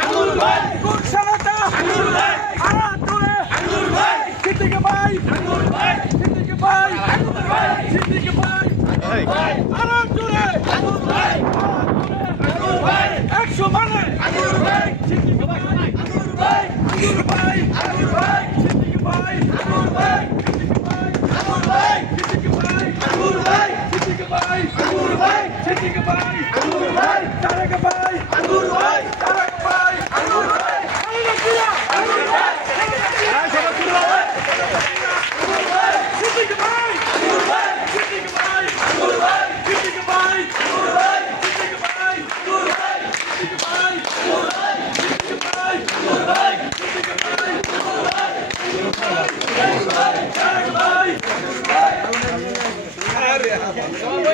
আঙুর ভাই গুলশানেতা আঙুর ভাই আরা তুলে আঙুর ভাই সিদ্দিক ভাই আঙুর ভাই সিদ্দিক ভাই আঙুর ভাই সিদ্দিক ভাই আরা তুলে আঙুর ভাই আঙুর ভাই একশো মানে আঙুর ভাই সিদ্দিক ভাই আঙুর ভাই আঙুর ভাই আঙুর ভাই সিদ্দিক ভাই আঙুর ভাই সিদ্দিক ভাই আঙুর ভাই সিদ্দিক ভাই আঙুর ভাই সিদ্দিক ভাই আঙুর ভাই সিদ্দিক ভাই ভাই তারেক ভাই আঙুর ভাই তারেক ভাই আঙুর ভাই আঙুর ভাই আঙুর ভাই সিদ্দিক ভাই আঙুর ভাই সিদ্দিক ভাই আঙুর ভাই সিদ্দিক ভাই আঙুর ভাই সিদ্দিক ভাই আঙুর ভাই সিদ্দিক ভাই আঙুর ভাই সিদ্দিক ভাই আঙুর ভাই সিদ্দিক ভাই আঙুর ভাই তারেক ভাই এই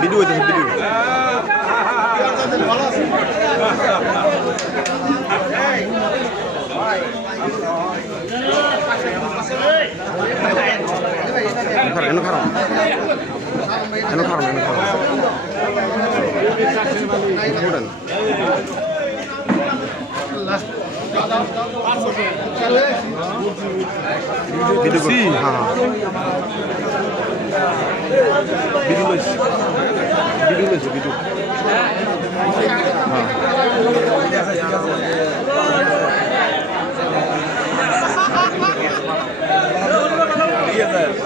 ভিডিও ভিডিও এনে খারাপ এনে খারো এনে খারো ঘুরেন Yeah,